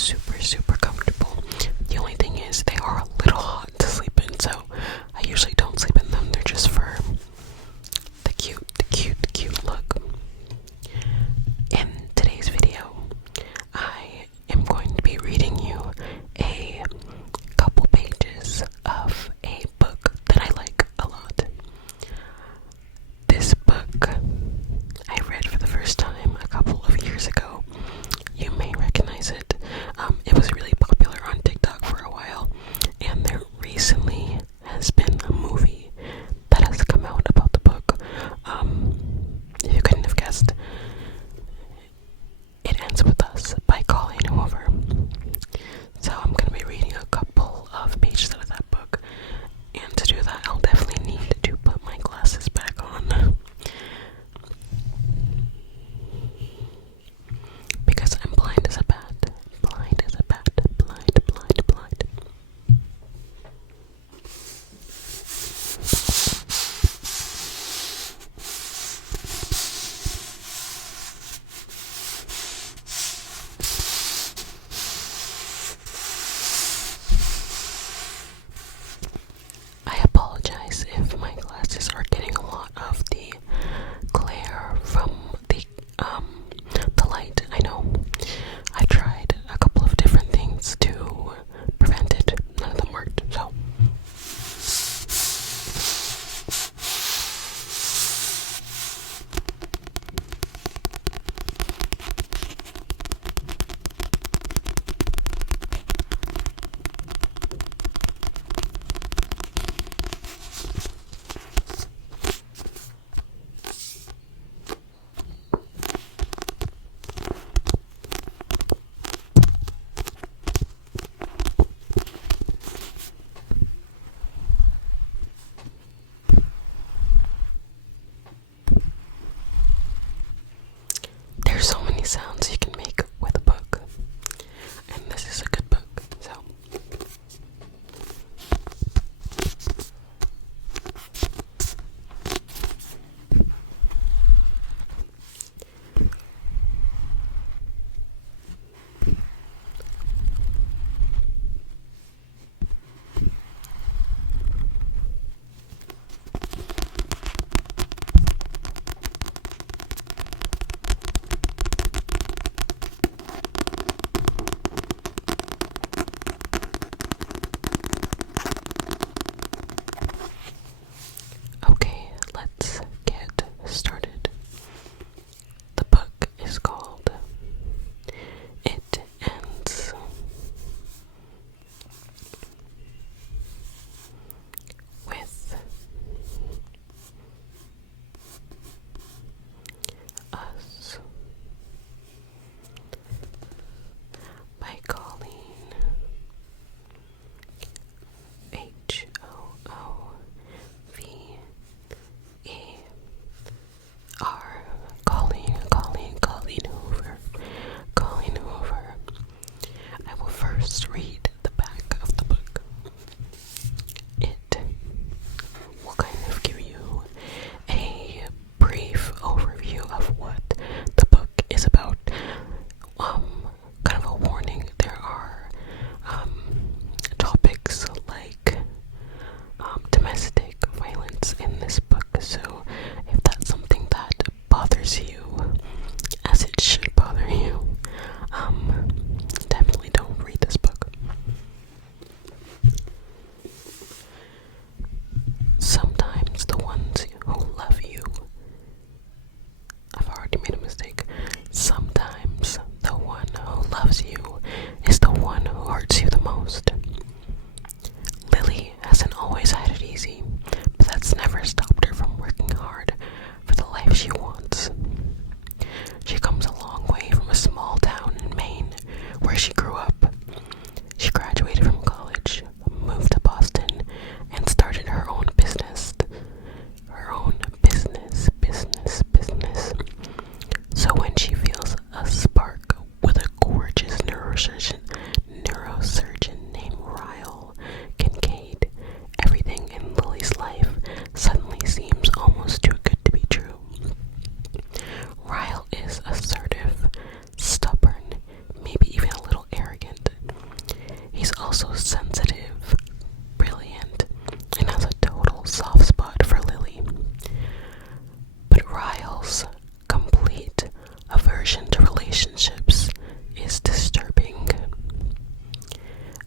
super comfortable. The only thing is they are a little hot to sleep in, so I usually don't sleep in them. They're just for the cute look. In today's video, I am going to be reading you a couple pages of a book that I like a lot. This book I read for the first time a couple of years ago. You may recognize it. It was really popular on TikTok for a while, and there recently has been a movie that has come out about the book. If you couldn't have guessed, It Ends With Us by Colleen Hoover. So I'm going to be reading a couple of pages out of that book, and to do that I'll definitely need to put my glasses back on, because I'm blind as a bat. Blind as a bat. Blind. I apologize if my glasses are getting a lot of the glare from the light. I know I tried a couple of different things to prevent it. None of them worked, so. There's so many sounds you can make with a book, and this is a good book, so. Okay, let's get started. The book is called It Ends With Us by Colleen Hoover. Colleen Hoover. Colleen Hoover. I will first read the back of the book. It will kind of give you a brief overview of what the book is about. Kind of a warning, there are topics like domestic violence in this book, so if that's something that bothers you, as it should bother you, definitely don't read this book. Sometimes the ones who love you, I've already made a mistake. Sometimes the one who loves you is the one who hurts you the most. Lily hasn't always had it easy, but that's never stopped her from working hard for the life she wants. She comes a long way from a small town in Maine where she grew up. She graduated from college, moved to Boston, and started her own business. Her own business. So when she feels a spark with a gorgeous neurosurgeon named Ryle Kincaid, everything in Lily's life suddenly seems almost too good to be true. Ryle is assertive, stubborn, maybe even a little arrogant,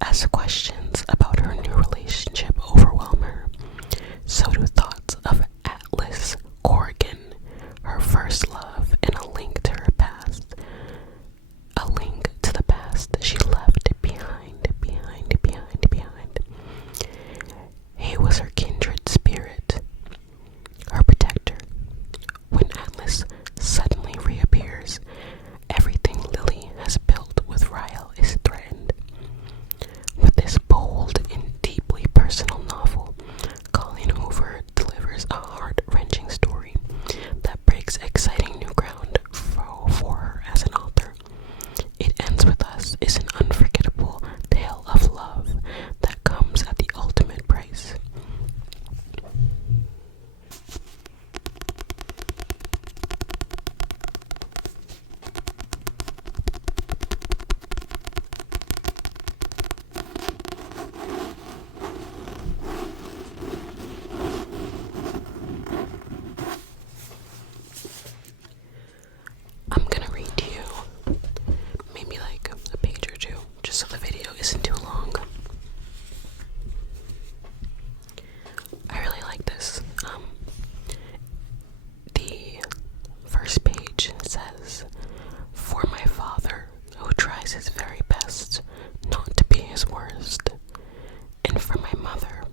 As questions about her new relationship overwhelm her, so do thoughts of Atlas, Corrigan, her first love, and a link to her past. A link to the past she left behind. He was her kindred spirit, her protector. When Atlas suddenly reappears, everything Lily has built with Ryle is threatened. With this bold and deeply personal novel, Colleen Hoover delivers a heart-wrenching story that breaks exciting new ground for her as an author. It Ends With Us is an unforgettable tale of love that comes at the ultimate price. I'm gonna read to you maybe like a page or two, just so the video isn't too long. I really like this. The first page says, "For my father, who tries his very best not to be his worst, and for my mother,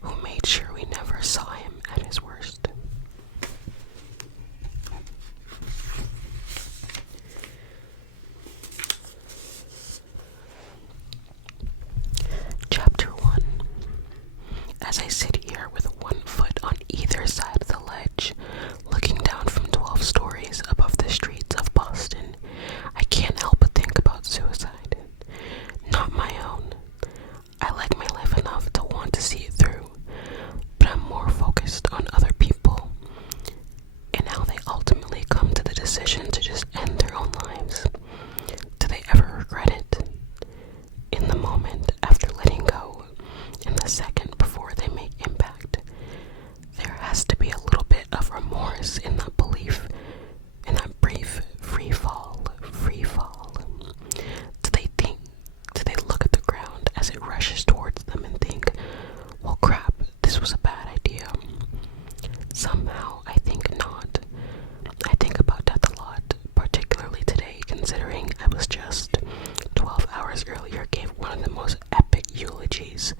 who made sure we never saw him at his worst." Chapter 1. As I sit here with one foot on either side of the ledge, looking down from 12 stories above the streets of Boston, I can't help but think about suicide. Not my own. I like my life enough to want to see it through, but I'm more focused on other people and how they ultimately come to the decision to just end their own lives. Do they ever regret it? In the moment after letting go, in the second before they make impact, there has to be a little bit of remorse in that belief, in that brief free fall. Do they look at the ground as it rushes towards them and think, well crap, this was a bad idea? Somehow I think not. I think about death a lot, particularly today, considering I was just 12 hours earlier gave one of the most epic eulogies